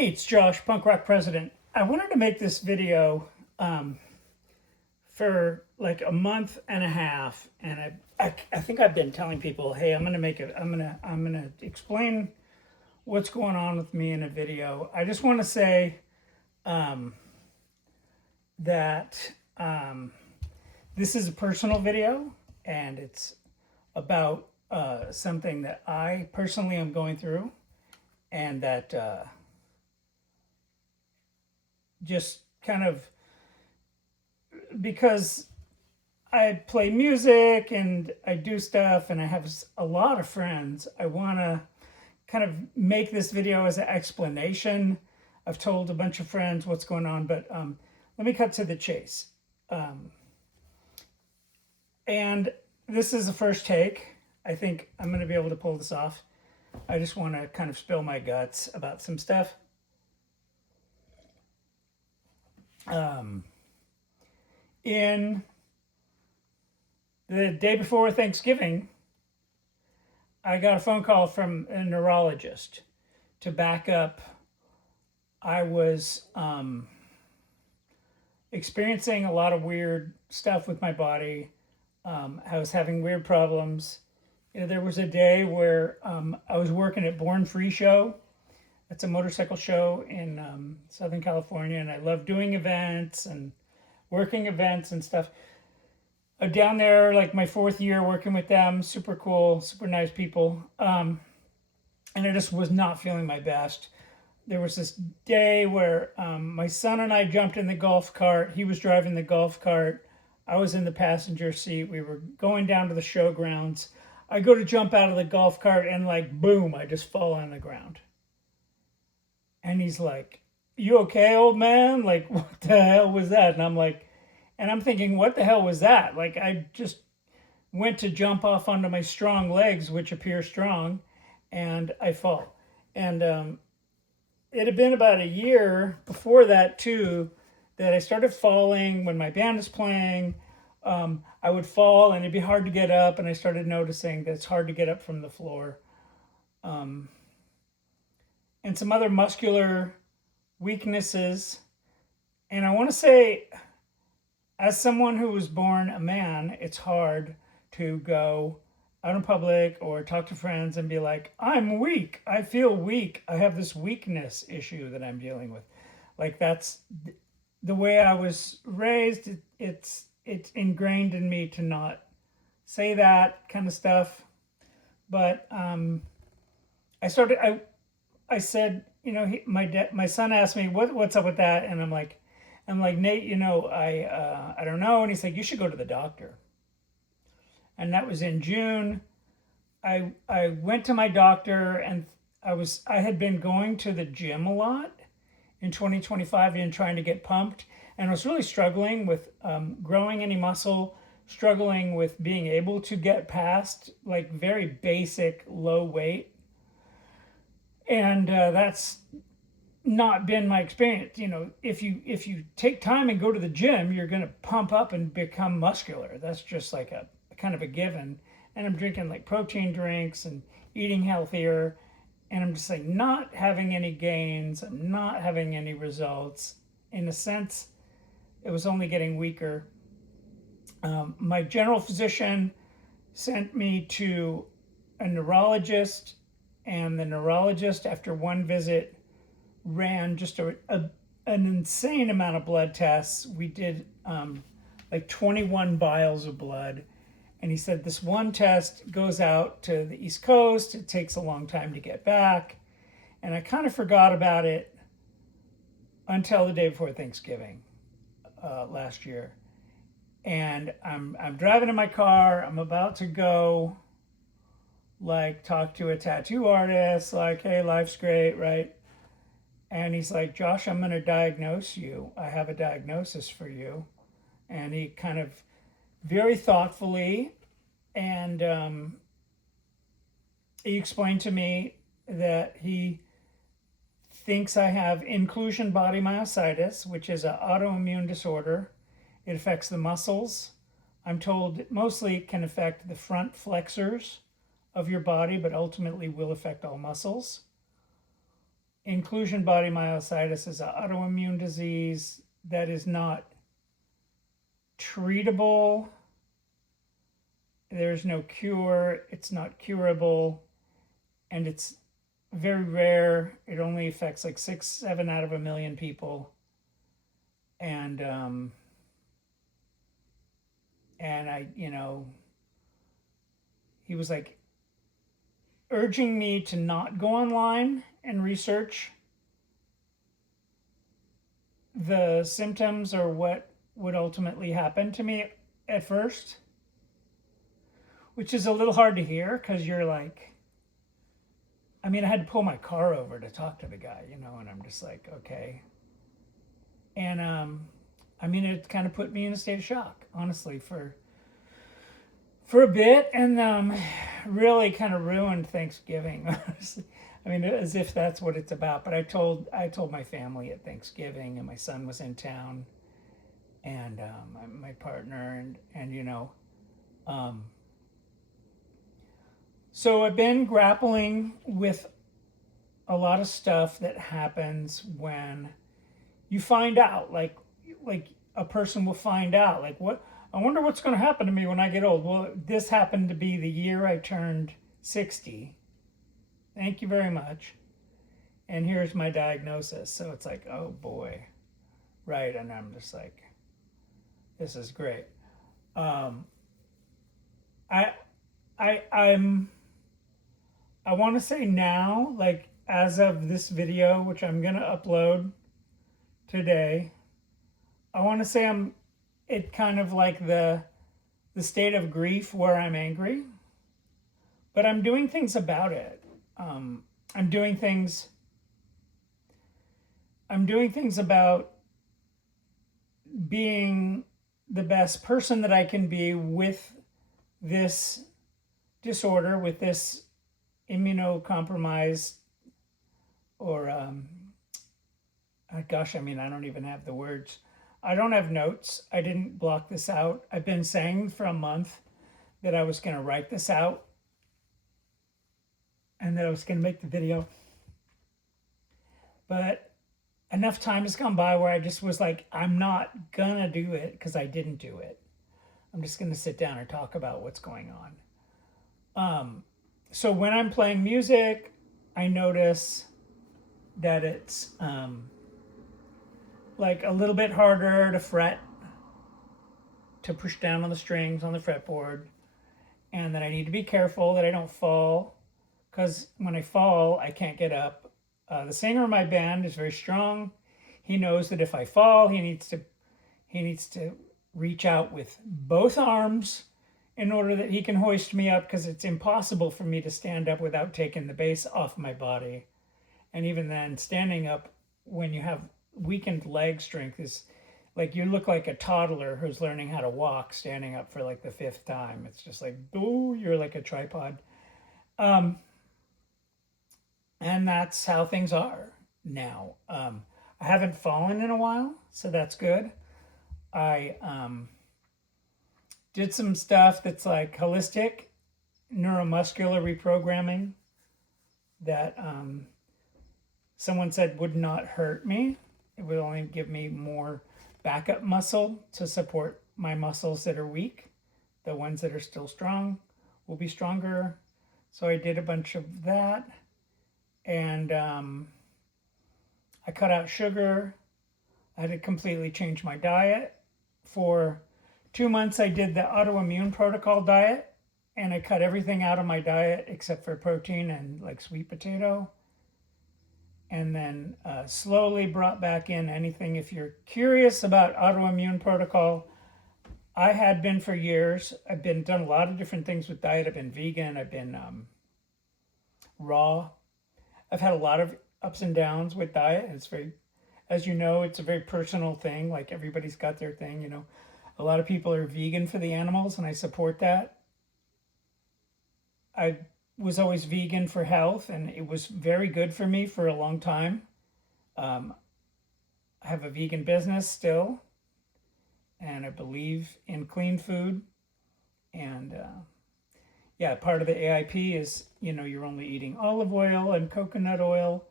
Hey, it's Josh, Punk Rock President. I wanted to make this video for like a month and a half, and I think I've been telling people, hey, I'm gonna explain what's going on with me in a video. I just want to say that this is a personal video, and it's about something that I personally am going through, and that just kind of because I play music and I do stuff and I have a lot of friends, I want to kind of make this video as an explanation. I've told a bunch of friends what's going on, but let me cut to the chase. And this is the first take. I think I'm going to be able to pull this off. I just want to kind of spill my guts about some stuff. In the day before Thanksgiving, I got a phone call from a neurologist to back up. I was experiencing a lot of weird stuff with my body. I was having weird problems. You know, there was a day where I was working at Born Free Show. It's a motorcycle show in Southern California, and I love doing events and working events and stuff. I'm down there like my fourth year working with them. Super cool, super nice people. And I just was not feeling my best. There was this day where my son and I jumped in the golf cart. He was driving the golf cart. I was in the passenger seat. We were going down to the showgrounds. I go to jump out of the golf cart and like, boom, I just fall on the ground. And he's like, "You okay, old man? Like, what the hell was that?" And I'm like, and I'm thinking, what the hell was that? Like, I just went to jump off onto my strong legs, which appear strong, and I fall. And it had been about a year before that, too, that I started falling when my band was playing. I would fall, and it'd be hard to get up, and I started noticing that it's hard to get up from the floor. And some other muscular weaknesses. And I want to say, as someone who was born a man, it's hard to go out in public or talk to friends and be like, I'm weak. I feel weak. I have this weakness issue that I'm dealing with. Like, that's the way I was raised. It's ingrained in me to not say that kind of stuff. But I said, you know, my son asked me, what's up with that? And I'm like, Nate, you know, I don't know. And he's like, you should go to the doctor. And that was in June. I went to my doctor, and I had been going to the gym a lot in 2025 and trying to get pumped. And I was really struggling with growing any muscle, struggling with being able to get past like very basic low weight. And that's not been my experience. You know, if you take time and go to the gym, you're going to pump up and become muscular. That's just like a kind of a given. And I'm drinking like protein drinks and eating healthier, and I'm just like not having any gains, not having any results. In a sense, it was only getting weaker. My general physician sent me to a neurologist, and the neurologist, after one visit, ran just an insane amount of blood tests. We did like 21 vials of blood. And he said, this one test goes out to the East Coast. It takes a long time to get back. And I kind of forgot about it until the day before Thanksgiving last year. And I'm driving in my car. I'm about to go like talk to a tattoo artist, like, hey, life's great, right? And he's like, Josh, I'm going to diagnose you. I have a diagnosis for you. And he kind of very thoughtfully, and he explained to me that he thinks I have inclusion body myositis, which is an autoimmune disorder. It affects the muscles. I'm told it mostly can affect the front flexors of your body, but ultimately will affect all muscles. inclusion body myositis is an autoimmune disease that is not treatable. There's no cure. It's not curable. And it's very rare. It only affects like 7 out of a million people. And I, he was like urging me to not go online and research the symptoms or what would ultimately happen to me at first, which is a little hard to hear because you're like, I mean, I had to pull my car over to talk to the guy, and I'm just like, okay. And I mean, it kind of put me in a state of shock, honestly, for a bit, and really kind of ruined Thanksgiving, honestly. I mean, as if that's what it's about. But I told my family at Thanksgiving, and my son was in town, and my partner, and so I've been grappling with a lot of stuff that happens when you find out, like a person will find out, like, what, I wonder what's going to happen to me when I get old. Well, this happened to be the year I turned 60. Thank you very much. And here's my diagnosis. So it's like, oh boy. Right. And I'm just like, this is great. I want to say now, like as of this video, which I'm going to upload today, I want to say I'm it kind of like the state of grief where I'm angry, but I'm doing things about it. I'm doing things about being the best person that I can be with this disorder, with this immunocompromised, or gosh, I mean, I don't even have the words. I don't have notes. I didn't block this out. I've been saying for a month that I was going to write this out and that I was going to make the video. But enough time has gone by where I just was like, I'm not going to do it because I didn't do it. I'm just going to sit down and talk about what's going on. So when I'm playing music, I notice that it's like a little bit harder to fret, to push down on the strings on the fretboard, and that I need to be careful that I don't fall, because when I fall, I can't get up. The singer of my band is very strong. He knows that if I fall, he needs to reach out with both arms in order that he can hoist me up, because it's impossible for me to stand up without taking the base off my body. And even then, standing up when you have weakened leg strength is like, you look like a toddler who's learning how to walk standing up for like the 5th time. It's just like, boo, you're like a tripod. And that's how things are now. I haven't fallen in a while, so that's good. I did some stuff that's like holistic neuromuscular reprogramming that someone said would not hurt me. It would only give me more backup muscle to support my muscles that are weak. The ones that are still strong will be stronger. So I did a bunch of that. And I cut out sugar. I had to completely change my diet. For 2 months, I did the autoimmune protocol diet. And I cut everything out of my diet except for protein and like sweet potato. And then slowly brought back in anything. If you're curious about autoimmune protocol, I had been for years. I've done a lot of different things with diet. I've been vegan. I've been raw. I've had a lot of ups and downs with diet. It's very, as you know, it's a very personal thing. Like everybody's got their thing, A lot of people are vegan for the animals, and I support that. I was always vegan for health, and it was very good for me for a long time. I have a vegan business still, and I believe in clean food. And part of the AIP is, you're only eating olive oil and coconut oil.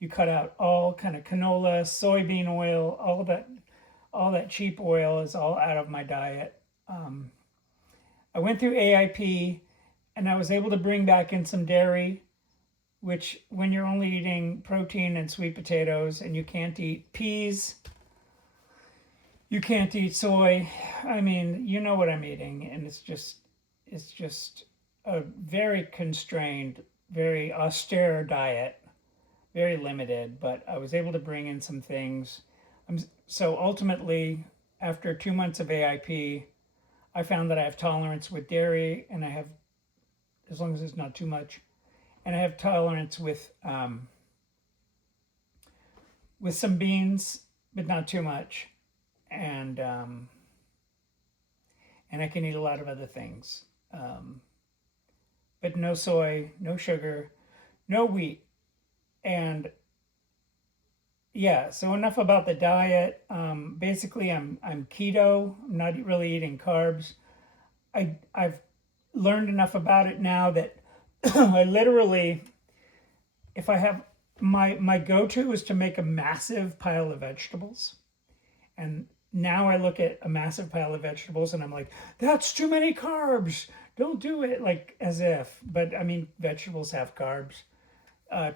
You cut out all kind of canola, soybean oil, all that cheap oil is all out of my diet. Um, I went through AIP and I was able to bring back in some dairy, which when you're only eating protein and sweet potatoes and you can't eat peas, you can't eat soy. I mean, you know what I'm eating, and it's just a very constrained, very austere diet, very limited, but I was able to bring in some things. So ultimately, after 2 months of AIP, I found that I have tolerance with dairy, and I have, as long as it's not too much, and I have tolerance with some beans, but not too much, and and I can eat a lot of other things, but no soy, no sugar, no wheat, and yeah. So enough about the diet. Basically, I'm keto. I'm not really eating carbs. I've learned enough about it now that I literally, if I have my go-to is to make a massive pile of vegetables. And now I look at a massive pile of vegetables and I'm like, that's too many carbs. Don't do it. Like as if, but I mean, vegetables have carbs.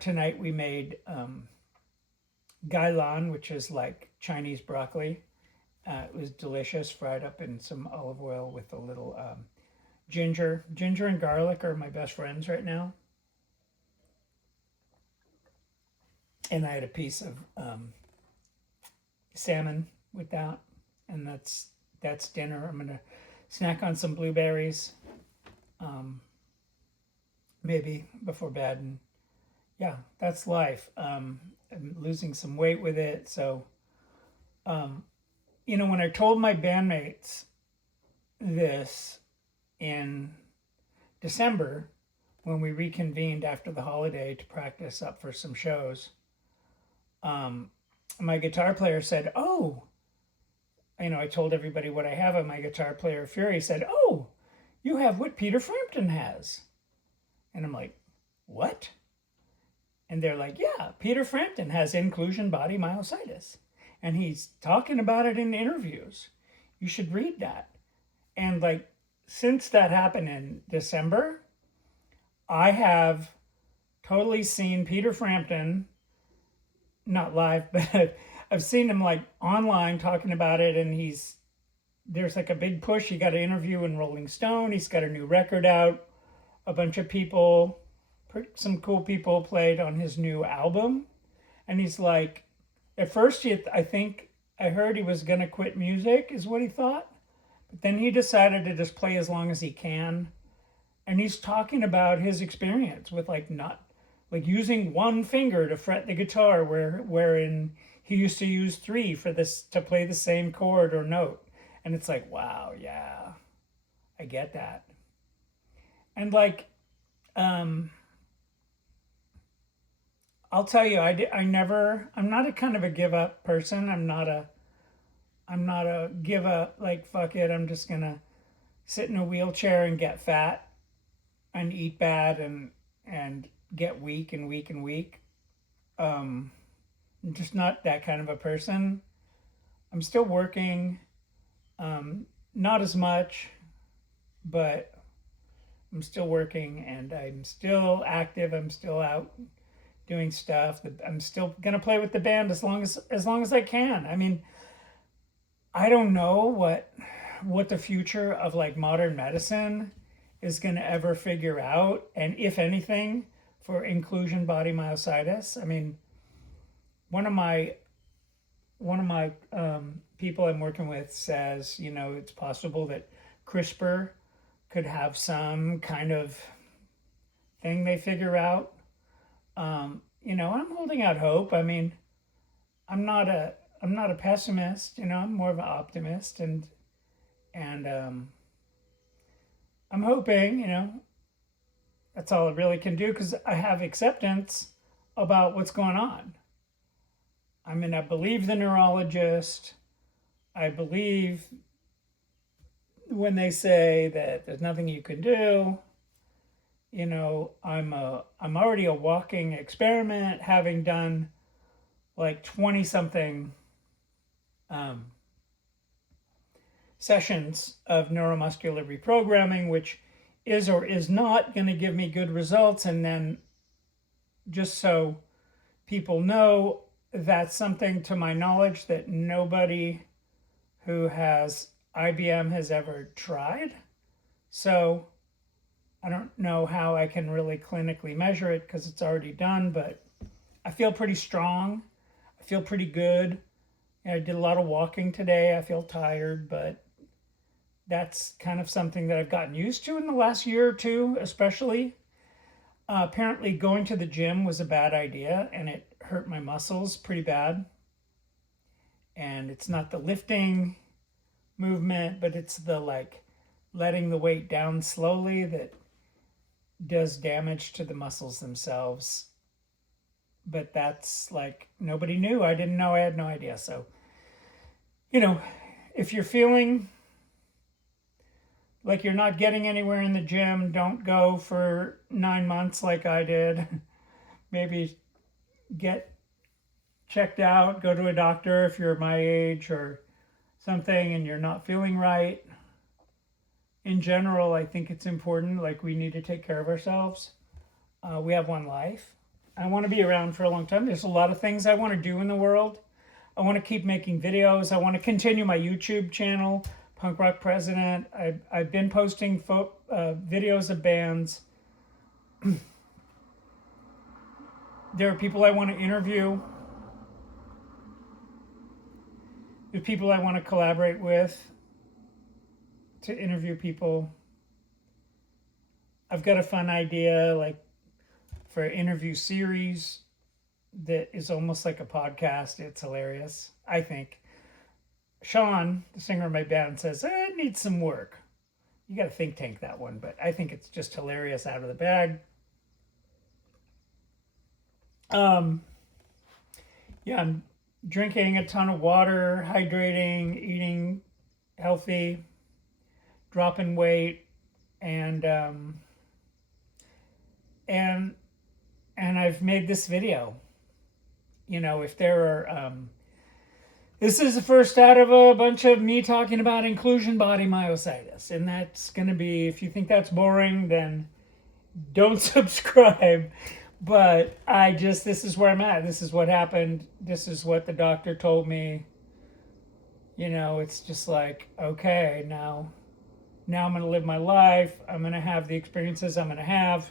Tonight we made gailan, which is like Chinese broccoli. It was delicious, fried up in some olive oil with a little ginger. Ginger and garlic are my best friends right now. And I had a piece of salmon with that, and that's dinner. I'm gonna snack on some blueberries, maybe before bed, and yeah, that's life. I'm losing some weight with it, so when I told my bandmates this in December when we reconvened after the holiday to practice up for some shows, my guitar player said, "Oh," I told everybody what I have, and my guitar player Fury said, "Oh, you have what Peter Frampton has," and I'm like, "What?" And they're like, "Yeah, Peter Frampton has inclusion body myositis, and he's talking about it in interviews. You should read that." And like, since that happened in December, I have totally seen Peter Frampton, not live, but I've seen him like online talking about it, and there's like a big push. He got an interview in Rolling Stone. He's got a new record out. A bunch of people, some cool people played on his new album, and he's like, at first I think I heard he was gonna quit music, is what he thought, but then he decided to just play as long as he can, and he's talking about his experience with like not like using one finger to fret the guitar wherein he used to use three for this to play the same chord or note. And it's like, wow, yeah, I get that. And like, I'll tell you, I'm not a kind of a give up person. I'm not a give up, like, fuck it, I'm just gonna sit in a wheelchair and get fat and eat bad and get weak and weak and weak. I'm just not that kind of a person. I'm still working, not as much, but I'm still working and I'm still active. I'm still out doing stuff. I'm still gonna play with the band as long as I can. I mean, I don't know what the future of like modern medicine is gonna ever figure out, and if anything, for inclusion body myositis. I mean, one of my people I'm working with says, it's possible that CRISPR could have some kind of thing they figure out. I'm holding out hope. I mean, I'm not a pessimist. I'm more of an optimist, and I'm hoping. That's all I really can do because I have acceptance about what's going on. I mean, I believe the neurologist. I believe when they say that there's nothing you can do. I'm already a walking experiment, having done like 20 something sessions of neuromuscular reprogramming, which is or is not going to give me good results. And then, just so people know, that's something, to my knowledge, that nobody who has IBM has ever tried. So I don't know how I can really clinically measure it because it's already done, but I feel pretty strong. I feel pretty good. I did a lot of walking today. I feel tired, but that's kind of something that I've gotten used to in the last year or two, especially. Apparently, going to the gym was a bad idea, and it hurt my muscles pretty bad. And it's not the lifting movement, but it's the like letting the weight down slowly that does damage to the muscles themselves. But that's like, nobody knew. I didn't know. I had no idea. So, if you're feeling like you're not getting anywhere in the gym, don't go for 9 months like I did. Maybe get checked out, go to a doctor if you're my age or something and you're not feeling right. In general, I think it's important, like we need to take care of ourselves. We have one life. I want to be around for a long time. There's a lot of things I want to do in the world. I want to keep making videos. I want to continue my YouTube channel, Punk Rock President. I've been posting videos of bands. There are people I want to interview. There's people I want to collaborate with to interview people. I've got a fun idea, like for an interview series that is almost like a podcast. It's hilarious, I think. Sean, the singer of my band, says, it needs some work. You got to think tank that one, but I think it's just hilarious out of the bag. Yeah, I'm drinking a ton of water, hydrating, eating healthy, dropping weight, and I've made this video. If there are this is the first out of a bunch of me talking about inclusion body myositis, and that's going to be, if you think that's boring, then don't subscribe. But this is where I'm at. This is what happened. This is what the doctor told me. It's just like, okay, now I'm going to live my life. I'm going to have the experiences I'm going to have.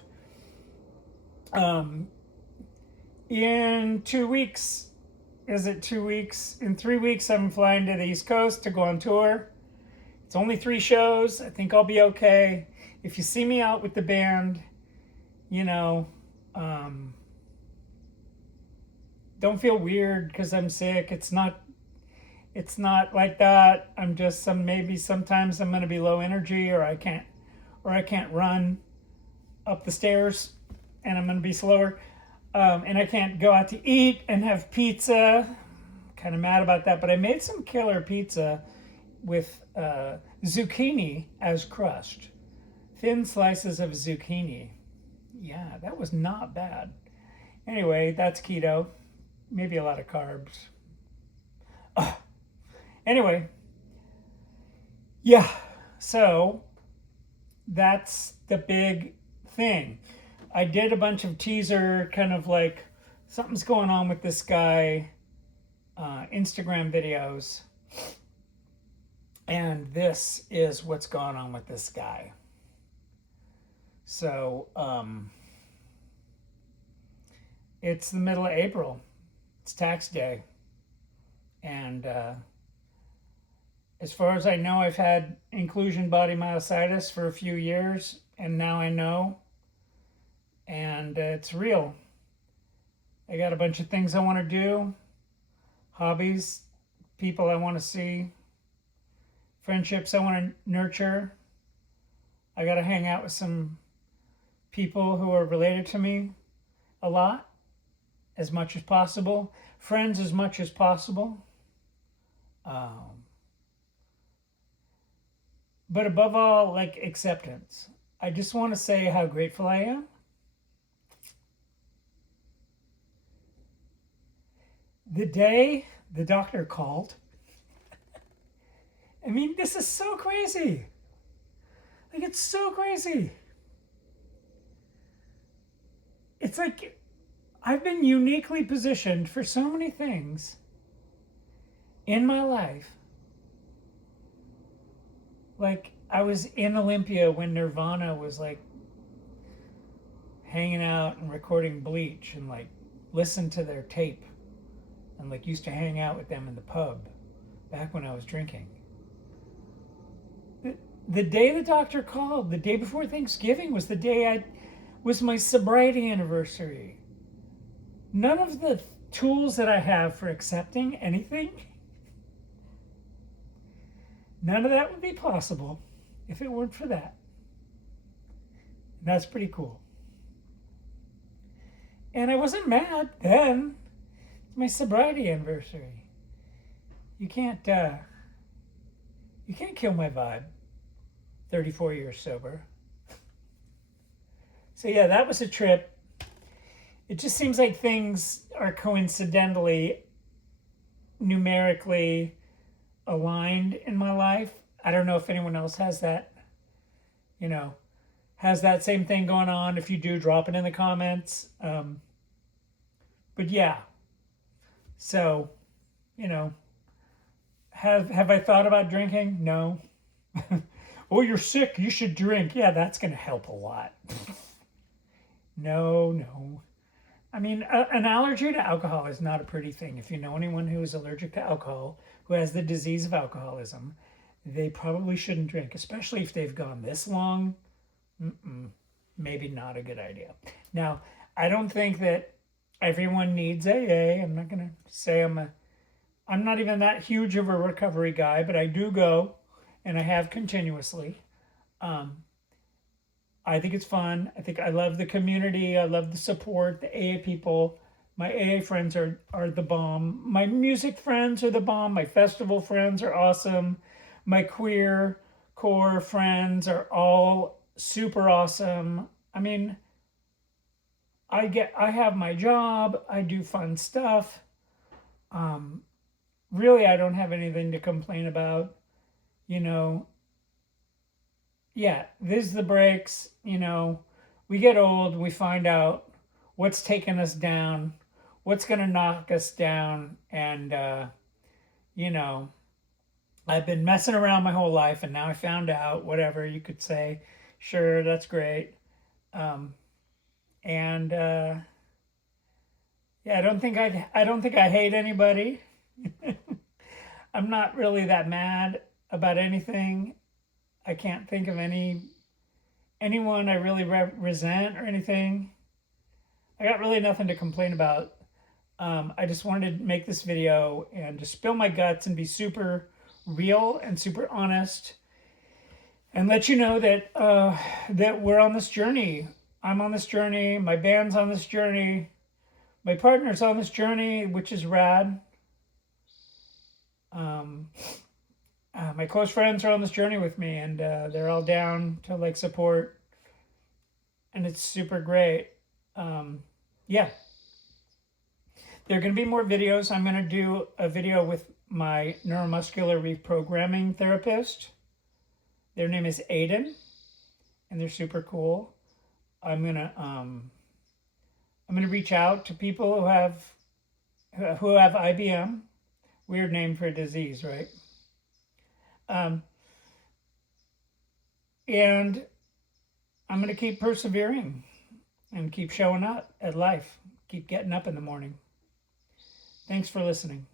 In 2 weeks, is it 2 weeks? In 3 weeks, I'm flying to the East Coast to go on tour. It's only 3 shows. I think I'll be okay. If you see me out with the band, don't feel weird because I'm sick. It's not like that. I'm just maybe sometimes I'm going to be low energy, or I can't run up the stairs, and I'm going to be slower. And I can't go out to eat and have pizza. Kind of mad about that, but I made some killer pizza with zucchini as crust. Thin slices of zucchini. Yeah, that was not bad. Anyway, that's keto. Maybe a lot of carbs. Anyway, yeah, so that's the big thing. I did a bunch of teaser, kind of like something's going on with this guy, Instagram videos. And this is what's going on with this guy. So, it's the middle of April. It's tax day. And as far as I know, I've had inclusion body myositis for a few years, and now I know. And it's real. I got a bunch of things I want to do, hobbies, people I want to see, friendships I want to nurture. I got to hang out with some people who are related to me a lot, as much as possible, friends as much as possible. But above all, like acceptance. I just want to say how grateful I am. The day the doctor called, I mean, this is so crazy. Like, it's so crazy. It's like I've been uniquely positioned for so many things in my life. Like, I was in Olympia when Nirvana was like hanging out and recording Bleach, and like listened to their tape, and like used to hang out with them in the pub back when I was drinking. The day the doctor called, the day before Thanksgiving, was the day was my sobriety anniversary. None of the tools that I have for accepting anything, none of that would be possible if it weren't for that. And that's pretty cool. And I wasn't mad then. It's my sobriety anniversary. You can't kill my vibe. 34 years sober. So yeah, that was a trip. It just seems like things are coincidentally, numerically aligned in my life. I don't know if anyone else has that, has that same thing going on. If you do, drop it in the comments. But yeah, so, have I thought about drinking? No. Oh, you're sick, you should drink. Yeah, that's going to help a lot. No. I mean, an allergy to alcohol is not a pretty thing. If you know anyone who is allergic to alcohol, who has the disease of alcoholism, they probably shouldn't drink, especially if they've gone this long. Maybe not a good idea. Now, I don't think that everyone needs AA. I'm not going to say I'm not even that huge of a recovery guy, but I do go, and I have continuously. I think it's fun. I think I love the community. I love the support, the AA people. My AA friends are the bomb. My music friends are the bomb. My festival friends are awesome. My queer core friends are all super awesome. I mean, I have my job. I do fun stuff. Really, I don't have anything to complain about. Yeah, this is the breaks. We get old, we find out what's taking us down, what's going to knock us down. And, I've been messing around my whole life, and now I found out, whatever you could say. Sure, that's great. And yeah, I don't think I hate anybody. I'm not really that mad about anything. I can't think of anyone I really resent or anything. I got really nothing to complain about. I just wanted to make this video and just spill my guts and be super real and super honest, and let you know that that we're on this journey. I'm on this journey. My band's on this journey. My partner's on this journey, which is rad. My close friends are on this journey with me, and they're all down to like support, and it's super great. Yeah, there are going to be more videos. I'm going to do a video with my neuromuscular reprogramming therapist. Their name is Aiden, and they're super cool. I'm gonna reach out to people who have IBM. Weird name for a disease, right? And I'm going to keep persevering and keep showing up at life. Keep getting up in the morning. Thanks for listening.